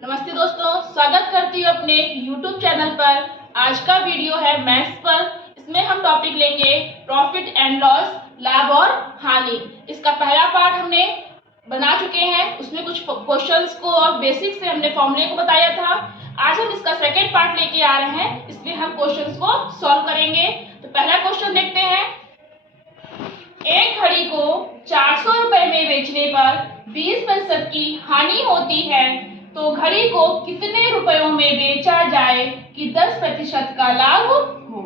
नमस्ते दोस्तों, स्वागत करती हूँ अपने YouTube चैनल पर। आज का वीडियो है मैथ्स पर। इसमें हम टॉपिक लेंगे प्रॉफिट एंड लॉस, लाभ और हानि। इसका पहला पार्ट हमने बना चुके हैं, उसमें कुछ क्वेश्चंस को और बेसिक से हमने फॉर्मूले को बताया था। आज हम इसका सेकेंड पार्ट लेके आ रहे हैं, इसलिए हम क्वेश्चंस को सॉल्व करेंगे। तो पहला क्वेश्चन देखते हैं। एक घड़ी को 400 रुपए में बेचने पर 20% की हानि होती है, तो घड़ी को कितने रुपयों में बेचा जाए कि 10% का लाभ हो।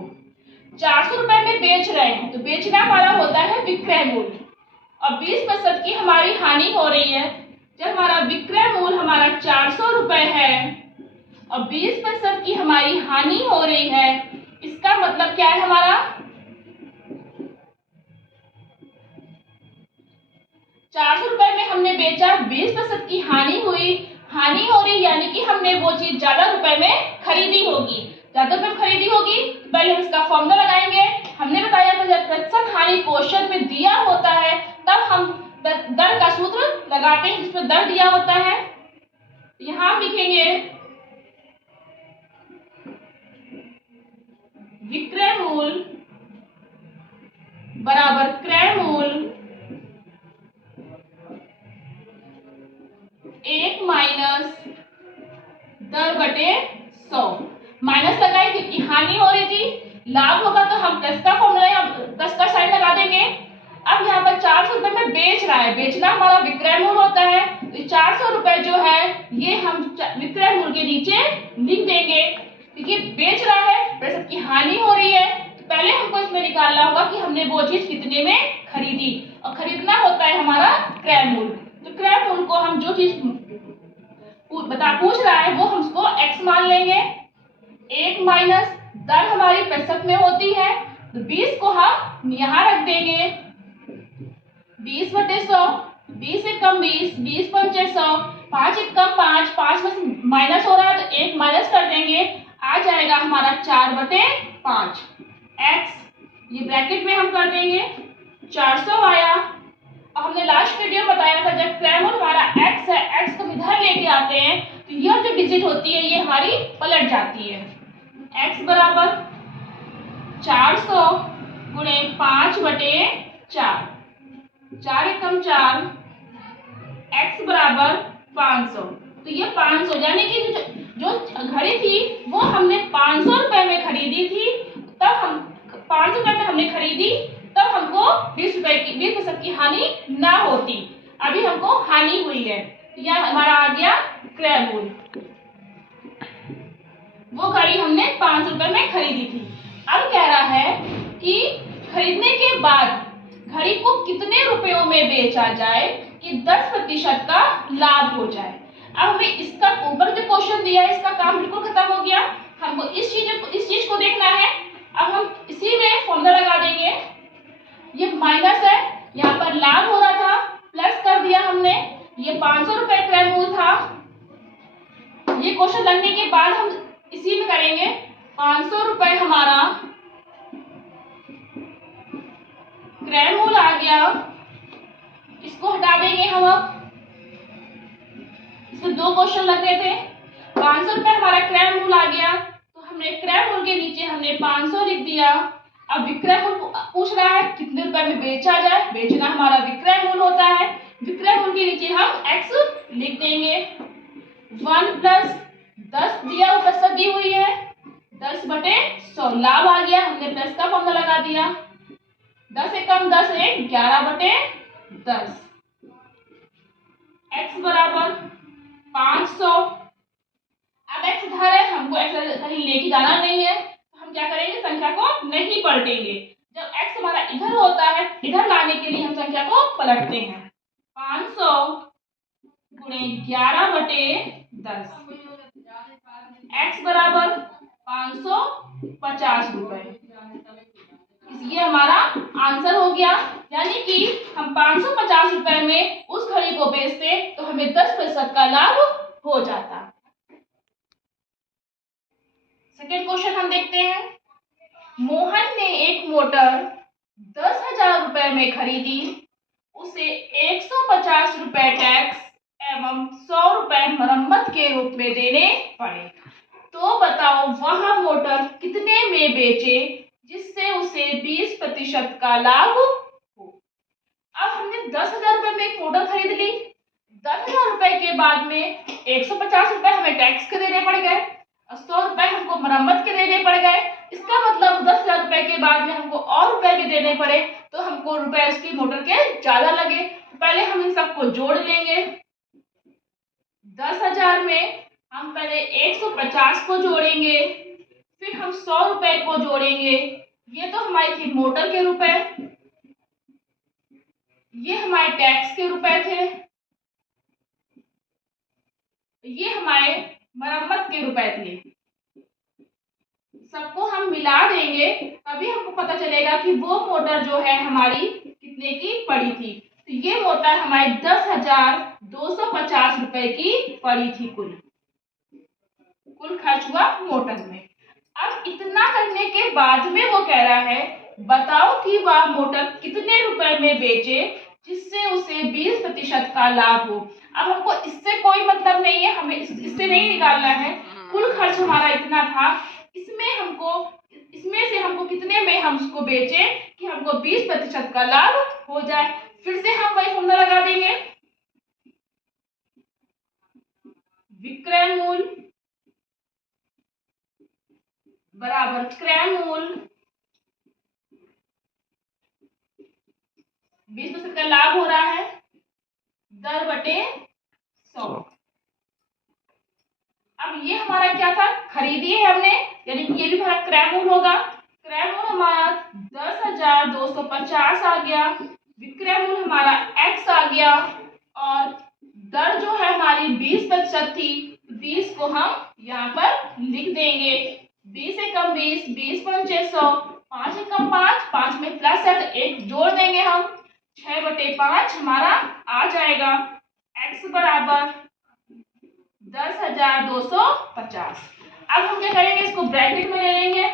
400 रुपए में बेच रहे हैं, तो बेचना हमारा होता है विक्रय मूल्य, और 20% की हमारी हानि हो रही है। जब हमारा विक्रय मूल्य हमारा 400 रुपए है और 20% की हमारी हानि हो रही है, इसका मतलब क्या है हमारा 400 रुपए में हमने बेचा, 20% की हानि हुई। हानि हो रही यानी कि हमने वो चीज ज्यादा रुपए में खरीदी होगी। ज्यादा रुपए में खरीदी होगी तो पहले हम इसका फॉर्मूला लगाएंगे। हमने बताया था जब प्रतिशत हानि क्वेश्चन में दिया होता है तब हम दर का सूत्र लगाते हैं, जिसमें दर दिया होता है। यहां हम लिखेंगे विक्रय मूल्य बराबर क्रय मूल्य 1 माइनस दर बटे 100। माइनस लगाई क्योंकि हानि हो रही थी, लाभ होगा तो हम प्लस का फॉर्मूला प्लस का साइन लगा देंगे। अब यहाँ पर 400 रुपए में बेच रहा है, बेचना हमारा विक्रय मूल्य होता है, तो 400 रुपए जो है ये हम विक्रय मूल्य के नीचे लिख देंगे, क्योंकि बेच रहा है, पैसे की हानि हो रही है। तो पहले हमको इसमें निकालना होगा कि हमने वो चीज कितने में खरीदी, और खरीदना होता है हमारा क्रय मूल्य। तो क्रय मूल्य को हम जो चीज पूछ रहा है वो हम उसको x मान लेंगे। 1 माइनस दर हमारी प्रतिशत में होती है, तो 20 को हम यहां रख देंगे। 20 बटे 100, 20 से कम 20, 20 पंचे 100, 5 एक कम 5, 5 में से माइनस हो रहा है तो 1 माइनस कर देंगे, आ जाएगा हमारा 4 बटे 5 x, ये ब्रैकेट में हम कर देंगे। 400 आया। अब हमने लास्ट वीडियो बताया था जब क्रय मूल्य हमारा x है, x को इधर लेके आते हैं तो यह जो डिजिट होती है ये हमारी पलट जाती है। x बराबर 400 गुणे 5 बटे 4, 4 एकम 4, x बराबर 500। तो ये 500 यानी कि जो घड़ी थी वो हमने 500 रुपए में खरीदी थी, तब हम 500 रुपए में हमने खरीदी, तब हमको 20% की हानि ना होती। अभी हमको हानि हुई है, यह हमारा आ गया क्रय मूल्य। वो घड़ी हमने 500 रुपए में खरीदी थी। अब कह रहा है कि खरीदने के बाद घड़ी को कितने रुपयों में बेचा जाए कि 10% का लाभ हो जाए। अब हमें इसका ऊपर जो क्वेश्चन दिया है इसका काम बिल्कुल खत्म हो गया, हमको इस चीज को देखना है। अब हम इसी में फॉर्मूला लगा देंगे। ये माइनस है, यहाँ पर लाभ हो रहा था, प्लस कर दिया हमने। ये 500 रुपए क्रय मूल्य था। ये क्वेश्चन लगने के बाद हम इसी में करेंगे। 500 रुपए हमारा क्रय मूल्य आ गया, इसको हटा देंगे हम। अब इसमें दो क्वेश्चन लग रहे थे। 500 रुपए हमारा क्रय मूल्य आ गया, तो हमने क्रय मूल्य के नीचे हमने 500 लिख दिया। अब विक्रय मूल्य पूछ रहा है कितने रुपए में बेचा जाए, बेचना हमारा विक्रय मूल्य होता है, विक्रय मूल्य के नीचे हम x लिख देंगे। 1 प्लस 10 दिया, प्रतिशत दी हुई है, 10 बटे 100, लाभ आ गया, हमने प्लस का फॉर्मूला लगा दिया। 10 एकम 10, 11 बटे 10, x बराबर 500। अब x इधर है, हमको x कहीं लेके जाना नहीं है, तो हम क्या करेंगे, संख्या को नहीं पलटेंगे। जब x हमारा इधर होता है, इधर लाने के लिए हम संख्या को पलटते हैं। 500 गुणे 11 बटे 10, x बराबर 550 रुपए। ये हमारा आंसर हो गया, यानी कि हम 550 रुपए में उस घड़ी को बेचते तो हमें 10% का लाभ हो जाता। सेकेंड क्वेश्चन हम देखते हैं। मोहन ने एक मोटर 10,000 रुपए में खरीदी, उसे 150 रुपए टैक्स एवं 100 रुपए मरम्मत मरम्मत के रूप में देने पड़े। तो बताओ वह मोटर कितने में बेचे जिससे उसे 20% का लाभ हो। अब हमने 10,000 रुपए में एक मोटर खरीद ली। 10,000 रुपए के बाद में 150 रुपए हमें टैक्स के देने पड़ गए और 100 रुपए हमको मरम्मत के देने पड़ गए। इसका मतलब 10,000 रुपए के बाद में हमको और रुपए के देने पड़े, तो हमको रुपए इसकी मोटर के ज्यादा लगे। तो पहले हम इन सबको जोड़ लेंगे। 10,000 में हम पहले 150 को जोड़ेंगे, फिर हम 100 रुपए को जोड़ेंगे। ये तो हमारी थी मोटर के रुपए, ये हमारे टैक्स के रुपए थे, ये हमारे मरम्मत के रुपए थे। सबको हम मिला देंगे तभी हमको पता चलेगा कि वो मोटर जो है हमारी कितने की पड़ी थी। तो ये मोटर हमारी 10,250 रुपए की पड़ी थी। कुल खर्च हुआ मोटर में। अब इतना करने के बाद में वो कह रहा है बताओ कि वह मोटर कितने रुपए में बेचे जिससे उसे 20% का लाभ हो। अब हमको इससे कोई मतलब नहीं है, हमें इससे नहीं निकालना है। कुल खर्च हमारा इतना था, इसमें से हमको कितने में हम उसको बेचे कि हमको 20% का लाभ हो जाए। फिर से हम वही फॉर्मूला लगा देंगे, विक्रय मूल्य बराबर क्रय मूल्य, 20% का लाभ हो रहा है, दर बटे 100। अब ये हमारा क्या था, खरीदी है हमने, यानी कि ये भी हमारा क्रय मूल्य होगा। क्रय मूल्य हमारा 10,250 आ गया, विक्रय मूल्य हमारा x आ गया और दर जो है हमारी 20% थी। 20 को हम यहाँ पर लिख देंगे। 20 एकम 20, 20 पंचे 100, 5 एकम 5, 5 में प्लस है तो 1 जोड़ देंगे हम, 6/5 हमारा आ जाएगा। x बराबर 10,250। अब हम क्या करेंगे, इसको ब्रैकेट में ले लेंगे।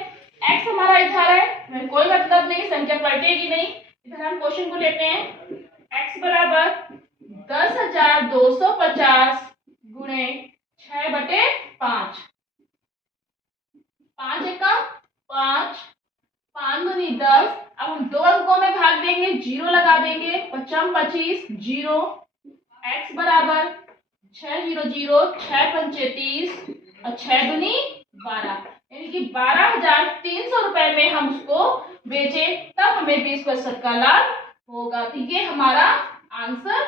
x हमारा इधर है, कोई मतलब नहीं, संख्या पलटेगी नहीं। इधर हम क्वेश्चन को लेते हैं, x बराबर 10,250 गुणे 6/5, 5 एकम 5, 5 दूनी 10। अब हम दो अंकों में भाग देंगे, 0 लगा देंगे, 5 25 0। x बराबर 6 0 0, 6 पंचे 30 और 6 दूनी 12, यानी कि 12,300 रुपए में हम उसको बेचे, तब हमें 20% का लाभ होगा। तो ये हमारा आंसर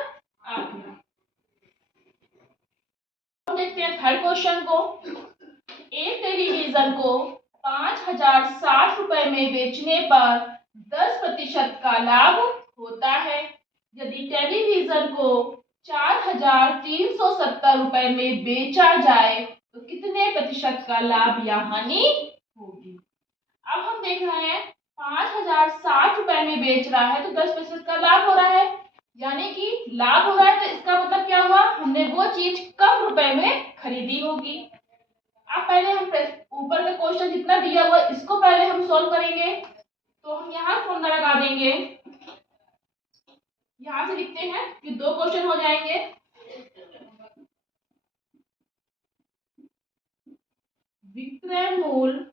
आ गया। हम देखते हैं थर्ड क्वेश्चन को। एक टेलीविजन को 5,060 रुपए में बेचने पर 10% का लाभ होता है। यदि टेलीविजन को 4,370 रुपए में बेचा जाए तो कितने प्रतिशत का लाभ या हानि होगी। अब हम देख रहे हैं 5,060 रुपए में बेच रहा है तो 10% का लाभ हो रहा है, यानी कि लाभ हो रहा है तो इसका मतलब क्या हुआ, हमने वो चीज कम रुपए में खरीदी होगी। अब पहले हम ऊपर का क्वेश्चन जितना दिया हुआ इसको पहले हम सॉल्व करेंगे। तो हम यहाँ फॉर्मूला लगा देंगे, यहाँ से लिखते हैं कि दो क्वेश्चन हो जाएंगे। विक्रय मूल्य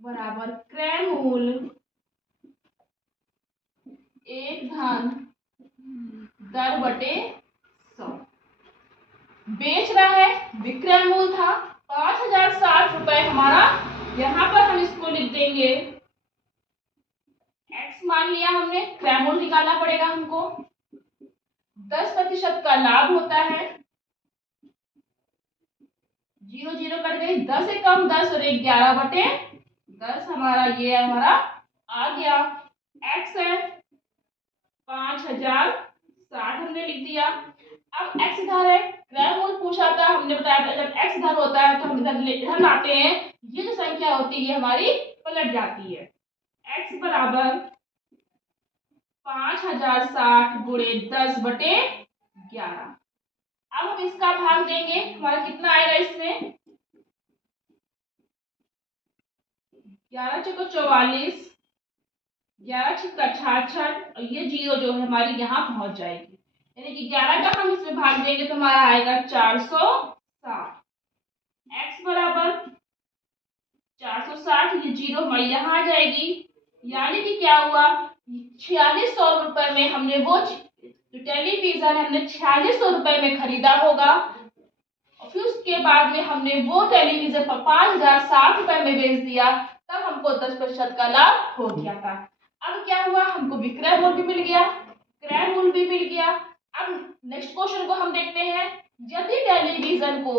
बराबर क्रय मूल्य एक धन दर बटे 100। बेच रहा है, विक्रय मूल्य था 5,060 रुपए हमारा, यहाँ पर हम इसको लिख देंगे x मान लिया हमने, क्रय मूल्य निकालना पड़ेगा हमको। 10% का लाभ होता है, 0 0 कट गई, 10 एकम 10 और 1 11/10 हमारा ये हमारा आ गया। x है 5,060 हमने लिख दिया। अब x इधर है, क्रय मूल्य पूछा था, हमने बताया था जब x इधर होता है तो हम इधर लाते हैं, ये जो संख्या होती है ये हमारी पलट जाती है। x बराबर 5,060 गुणे 10/11। अब हम इसका भाग देंगे, हमारा कितना आएगा इसमें, 11 चौको 44, 11 छक्का 66 और ये 0 जो है हमारी यहाँ पहुंच जाएगी। यानी कि 11 का हम इसमें भाग देंगे तो हमारा आएगा 460। x बराबर 460, ये जीरो हमारी यहाँ आ जाएगी। यानी कि क्या हुआ, 4600 रुपए में हमने वो जो टेलीविजन हमने 4600 रुपए में खरीदा होगा, और फिर उसके बाद में हमने वो टेलीविजन पर 5060 रुपए में बेच दिया, तब हमको 10% का लाभ हो गया था। अब क्या हुआ, हमको विक्रय मूल्य भी मिल गया, क्रय मूल्य भी मिल गया। अब नेक्स्ट क्वेश्चन को हम देखते हैं। यदि टेलीविजन को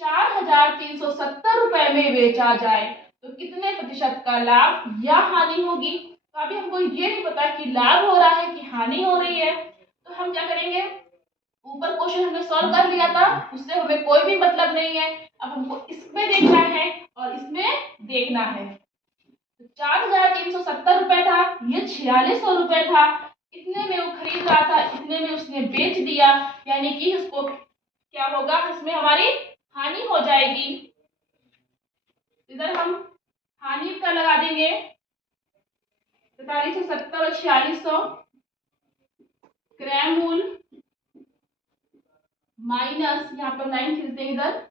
4370 रुपए में बेचा जाए तो कितने प्रतिशत का लाभ या हानि होगी। तो अभी हमको ये नहीं पता कि लाभ हो रहा है कि हानि हो रही है, तो हम क्या करेंगे, ऊपर क्वेश्चन हमने सॉल्व कर लिया था, उससे हमें कोई भी मतलब नहीं है। अब हमको इसमें देखना है और इसमें देखना है। 4370 रुपए था, ये 4600 रुपए था। इतने में वो खरीद रहा था, इतने में उसने बेच दिया, यानी कि उसको क्या होगा, इसमें हमारी हानि हो जाएगी। इधर हम हानि का लगा देंगे 4370 और 4600, क्रय मूल्य माइनस, यहाँ पर 9 खींच देंगे, इधर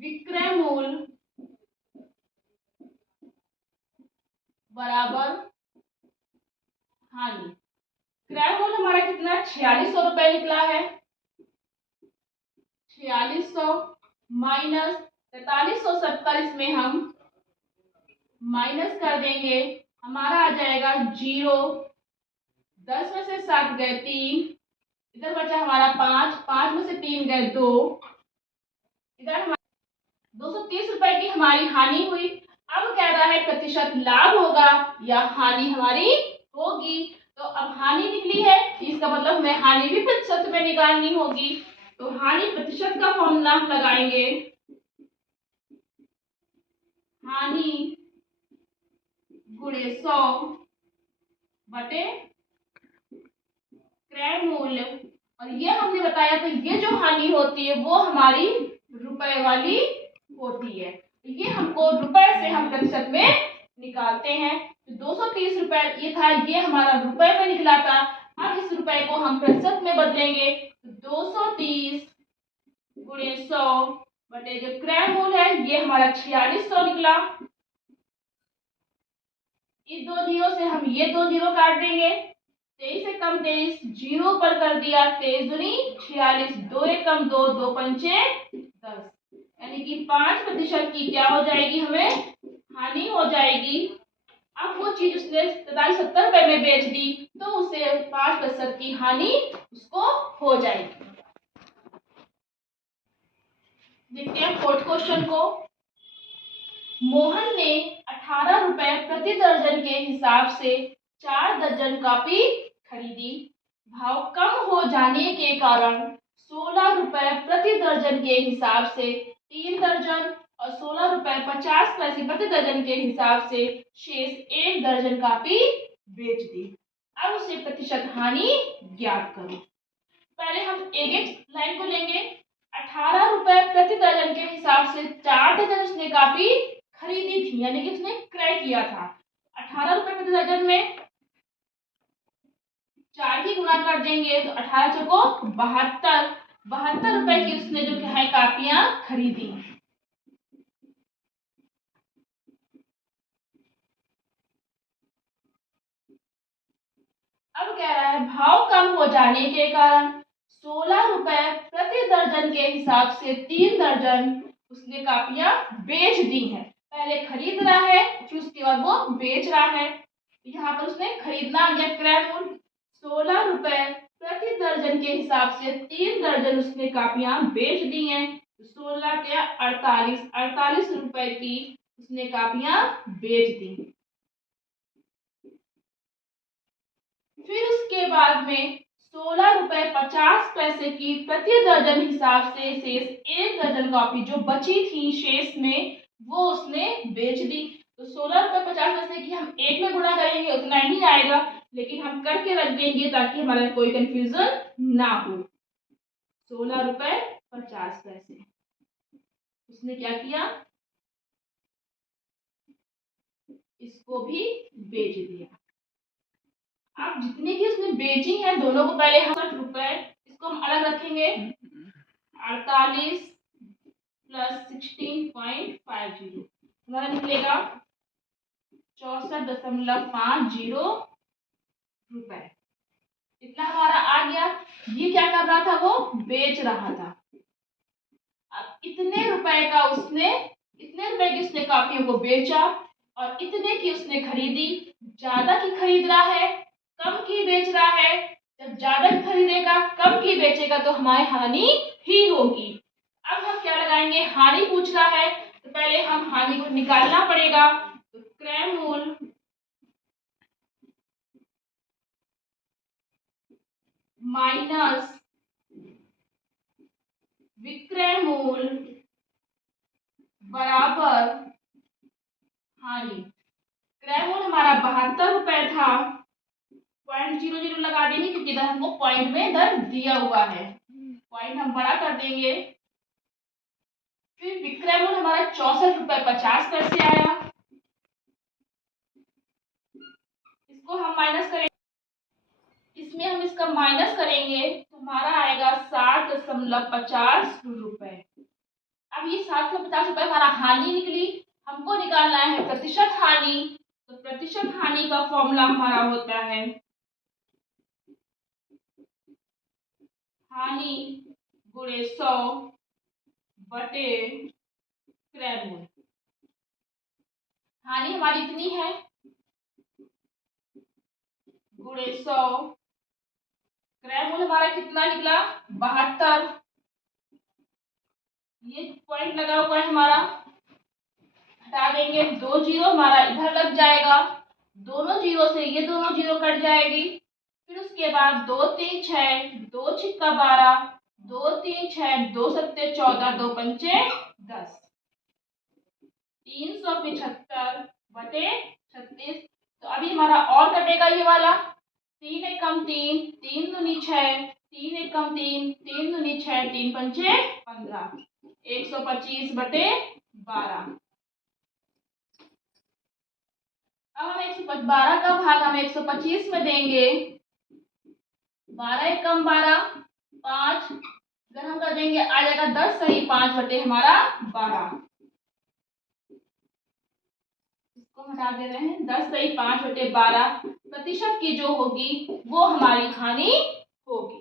विक्रय मूल्य बराबर हानि। क्रय मूल्य हमारा कितना, 4600 रुपए निकला है। 4600 माइनस 4370, इसमें हम माइनस कर देंगे, हमारा आ जाएगा जीरो। 10 में से 7 गए 3, इधर बचा हमारा 5, 5 में से 3 गए 2, इधर हमारा 230 रुपए की हमारी हानि हुई। अब कह रहा है प्रतिशत लाभ होगा या हानि हमारी होगी। तो अब हानि निकली है, इसका मतलब हमें हानि भी प्रतिशत में निकालनी होगी। तो हानि प्रतिशत का फॉर्मूला हम लगाएंगे, हानि गुणे 100 बटे क्रय मूल्य। और ये हमने बताया था, ये जो हानि होती है वो हमारी रुपए वाली होती है। तो ये हमको रुपए से हम प्रतिशत में निकालते हैं। तो 230 रुपए ये था, ये हमारा रुपए में निकला था। अब इस रुपए को हम प्रतिशत में बदलेंगे, तो 230 गुणे 100 बटे जो क्रय मूल्य है ये हमारा 4600 निकला। इस दो जीरो से हम ये दो जीरो काट देंगे, 23 से कम 23, जीरो पर कर दिया, 23 दूनी 46, 2 एकम 2, 2 पंचे 10, यानी कि 5% की क्या हो जाएगी, हमें हानि हो जाएगी। अब वो चीज उसने 4370 रुपए में बेच दी, तो उसे 5% की हानि उसको हो जाएगी। देखते हैं फोर्थ क्वेश्चन को। मोहन ने 18 रुपए प्रति दर्जन के हिसाब से 4 दर्जन कॉपी खरीदी। भाव कम हो जाने के कारण 16 रुपए प्रति दर्जन के हिसाब से 3 दर्जन और 16 रुपए 50 पैसे प्रति दर्जन के हिसाब से शेष 1 दर्जन कॉपी बेच दी। अब उसे प्रतिशत हानि ज्ञात करो। पहले हम एक एक लाइन को लेंगे। 18 रुपए प्रति दर्जन के हिसाब से 4 दर्जन उसने कॉपी खरीदी थी, यानी कि उसने क्रय किया था। 18 रुपए प्रति दर्जन में 4 की गुणा कर देंगे तो 18 चौको 72, 72 रुपए की उसने जो क्या है कापियां खरीदी। अब कह रहा है भाव कम हो जाने के कारण 16 रुपए प्रति दर्जन के हिसाब से 3 दर्जन उसने कापियां बेच दी हैं। पहले खरीद रहा है, फिर उसके बाद वो बेच रहा है। यहाँ पर उसने खरीदना या क्रय मूल्य 16 रुपए प्रति दर्जन के हिसाब से 3 दर्जन उसने कापियां बेच दी हैं। 16 क्या 48, 48 रुपए की उसने कापियां बेच दी। फिर उसके बाद में 16 रुपए 50 पैसे की प्रति दर्जन हिसाब से शेष 1 दर्जन कॉपी जो बची थी शेष में, वो उसने बेच दी। तो 16 रुपए 50 पैसे की हम एक में गुणा करेंगे उतना ही आएगा, लेकिन हम करके रख देंगे ताकि हमारा कोई कंफ्यूजन ना हो। 16 रुपए 50 पैसे उसने क्या किया, इसको भी बेच दिया। अब जितनी की उसने बेची है दोनों को पहले हम 60 रुपए इसको हम अलग रखेंगे। 48 प्लस 16.50 हमारा निकलेगा 64.50 रुपए। इतना हमारा आ गया। ये क्या कर रहा था, वो बेच रहा था। अब इतने रुपए की उसने कॉपियों को बेचा और इतने की उसने खरीदी। ज्यादा की खरीद रहा है, कम की बेच रहा है। जब ज्यादा की खरीदेगा, कम की बेचेगा तो हमारी हानि ही होगी। अब हम क्या लगाएंगे, हानि पूछ रहा है तो पहले हम हानि को निकालना पड़ेगा। तो क्रय मूल माइनस विक्रय मूल बराबर हानि। क्रय मूल हमारा 72 रुपए था। 0.00 लगा देंगे क्योंकि इधर हमको पॉइंट में इधर दिया हुआ है। पॉइंट हम बड़ा कर देंगे। फिर विक्रय मूल हमारा 64.50 आया। इसको हम माइनस करेंगे, इसमें हम इसका माइनस करेंगे तो हमारा आएगा 60.50 रुपए। अब ये 60.50 रुपए हमारा हानि निकली। हमको निकालना है प्रतिशत हानि। तो प्रतिशत हानि का फॉर्मूला हमारा होता है हानि गुणे 100 बटे क्रय मूल। हानि हमारी इतनी है गुणे 100, क्रय मूल हमारा कितना निकला 72। ये पॉइंट लगा हुआ है हमारा, हटा देंगे। 2 जीरो हमारा इधर लग जाएगा। दोनों जीरो से ये दोनों जीरो कट जाएगी। फिर उसके बाद 2 3 6, 2 छिक्का 12, 2 3 6, 2 सत्ते 14, 2 पंचे 10, 375 बटे 36। तो अभी हमारा और कटेगा ये वाला। 3 एकम 3, 3 दूनी 6, 3 एकम 3, 3 दूनी 6, 3 पंचे 15, 125 बटे 12। अब हम 112 का भाग हम 125 में देंगे। 12 एकम 12, 5 अगर हम कर देंगे आ जाएगा 10 सही 5 बटे हमारा 12। इसको हटा दे रहे हैं। 10 सही 5 बटे 12 प्रतिशत की जो होगी वो हमारी हानि होगी।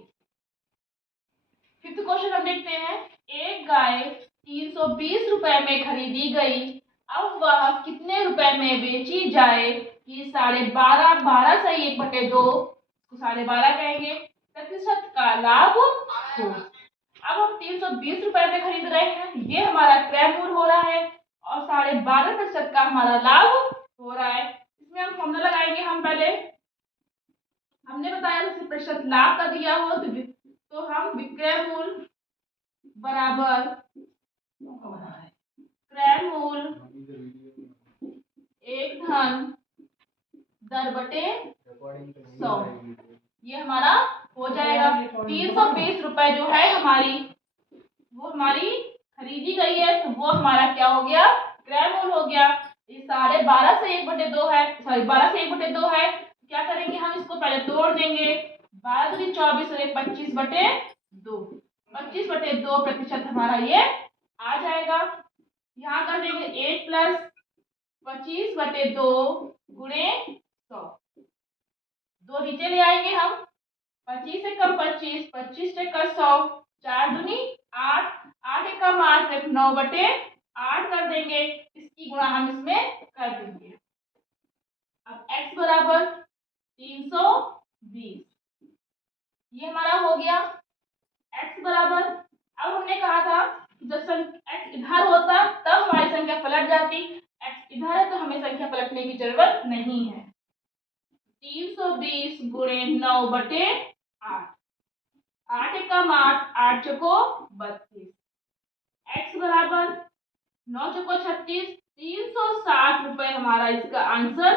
फिफ्थ क्वेश्चन हम देखते हैं। एक गाय 320 रुपए में खरीदी गई। अब वह कितने रुपए में बेची जाए कि 12.5, 12 सही 1/2 12.5 कहेंगे, प्रतिशत का लाभ हो। अब हम 320 रुपए में खरीद रहे हैं, ये हमारा क्रय मूल हो रहा है और 12.5% का हमारा लाभ हो रहा है। इसमें हम फॉर्मूला लगाएंगे। हम पहले हमने बताया था प्रतिशत लाभ का दिया हो तो हम विक्रय मूल बराबर क्रय मूल 1 धन दर बटे 100 ये हमारा हो जाएगा। 320 रुपए जो है हमारी वो हमारी खरीदी गई है तो वो हमारा क्या हो गया, क्रय मूल हो गया। ये 12.5 से 1/2 है, सॉरी 12 से 1/2 है। क्या करेंगे हम इसको पहले तोड़ देंगे। 12 दूनी 24 और 25/2, 25/2 प्रतिशत हमारा ये आ जाएगा। यहाँ कर देंगे 8 प्लस 25/2 गुणे 100। 2 नीचे ले आएंगे हम। 25 एकम 25, 25 एकम 100, 4 दूनी 8, 8 एकम 8, 9/8 कर देंगे। इसकी गुणा हम इसमें कर देंगे। अब x बराबर 320 ये हमारा हो गया। x बराबर, अब हमने कहा था कि जब x इधर होता तब हमारी संख्या पलट जाती। x इधर है तो हमें संख्या पलटने की जरूरत नहीं है। 320 गुणे 9/8, 8 एकम 8, 8 चौको 32। x बराबर 9 चौको 36, 360 रुपए हमारा इसका आंसर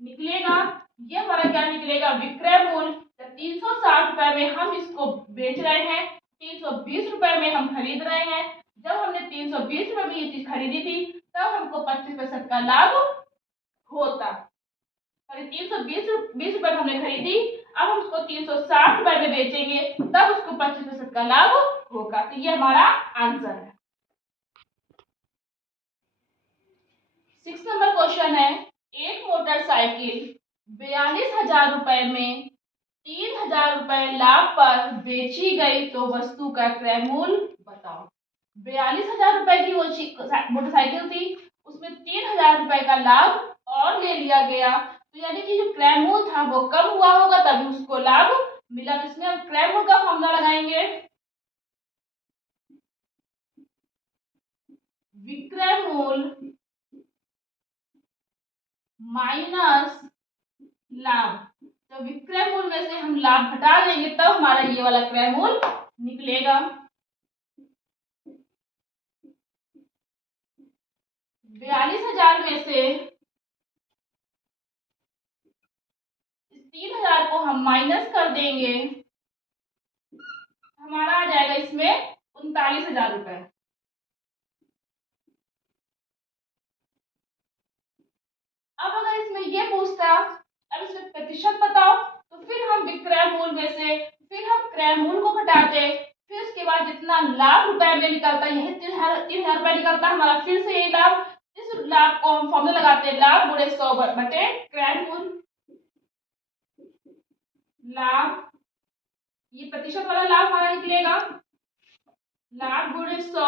निकलेगा। ये हमारा क्या निकलेगा, विक्रय मूल। 360 रुपए में हम इसको बेच रहे हैं, 320 रुपए में हम खरीद रहे हैं। जब हमने 320 रुपए में ये चीज खरीदी थी तब हमको 25% का लाभ होता। और 320 रुपए हमने खरीदी, अब हम उसको 360 रुपए में बेचेंगे, तब उसको 25% का लाभ होगा। तो ये हमारा आंसर है। 6 नंबर क्वेश्चन है, एक मोटरसाइकिल 42,000 रुपए में 3,000 रुपए लाभ पर बेची गई तो वस्तु का क्रय मूल्य बताओ। 42,000 रुपए की वो मोटरसाइकिल थी, उसमें 3,000 रुपए का लाभ और ले लिया गया, तो यानी कि जो क्रय मूल्य था वो कम हुआ होगा तभी उसको लाभ मिला। तो इसमें हम क्रय मूल्य का फॉर्मूला लगाएंगे, विक्रय मूल्य माइनस लाभ। तो विक्रय मूल्य में से हम लाभ घटा देंगे तब हमारा ये वाला क्रय मूल्य निकलेगा। 42,000 में से 3,000 को हम माइनस कर देंगे, हमारा आ जाएगा इसमें 39,000 रुपए। अब अगर इसमें ये पूछता अब इसमें प्रतिशत बताओ, तो फिर हम विक्रय मूल्य में से फिर हम क्रय मूल्य को घटाते, फिर उसके बाद जितना लाभ रुपए में निकलता है, यही 3,000 रुपए निकलता है हमारा, फिर से यही लाभ, इस लाभ को हम फॉर्मूला लगाते हैं, लाभ गुणे 100 बटे क्रय मूल्य। लाभ, ये प्रतिशत वाला लाभ हमारा निकलेगा, लाभ गुणे 100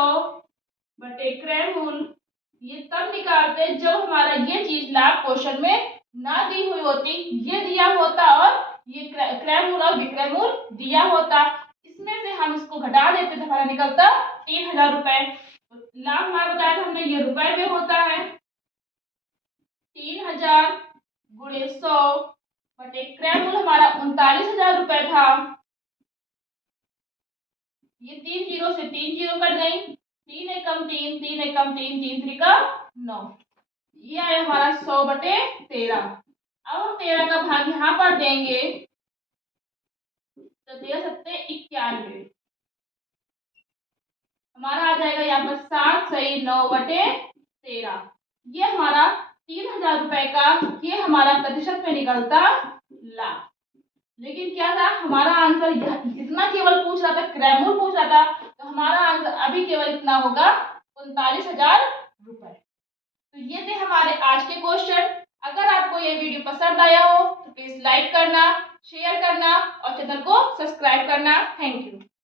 बटे क्रय मूल्य। ये तब निकालते हैं जब हमारा ये चीज लाभ क्वेश्चन में ना दी हुई होती, ये दिया होता और ये क्रय मूल्य और विक्रय मूल्य दिया होता। इसमें से हम इसको घटा देते तो हमारा निकलता 3,000 रुपए। लाभ हमारा बताया था हमने, ये रुपए में होता है, 3,000 गुणे 100 बटे क्रय मूल्य हमारा 39,000 रुपए था। ये 3 जीरो से 3 जीरो कट गई, 3 एकम 3, 3 एकम 3, 3 त्रिका 9, ये आया हमारा 100 बटे 13। अब हम 13 का भाग यहाँ पर देंगे तो 13 सत्ते 91, हमारा आ जाएगा यहाँ पर 7 सही 9 बटे 13। ये हमारा 3,000 रुपए का ये हमारा प्रतिशत में निकलता लाभ। लेकिन क्या था, हमारा आंसर इतना केवल पूछ रहा था, क्रय मूल्य पूछ रहा था, तो हमारा आंसर अभी केवल इतना होगा 39,000 रुपए। तो ये थे हमारे आज के क्वेश्चन। अगर आपको ये वीडियो पसंद आया हो तो प्लीज लाइक करना, शेयर करना और चैनल को सब्सक्राइब करना। Thank you.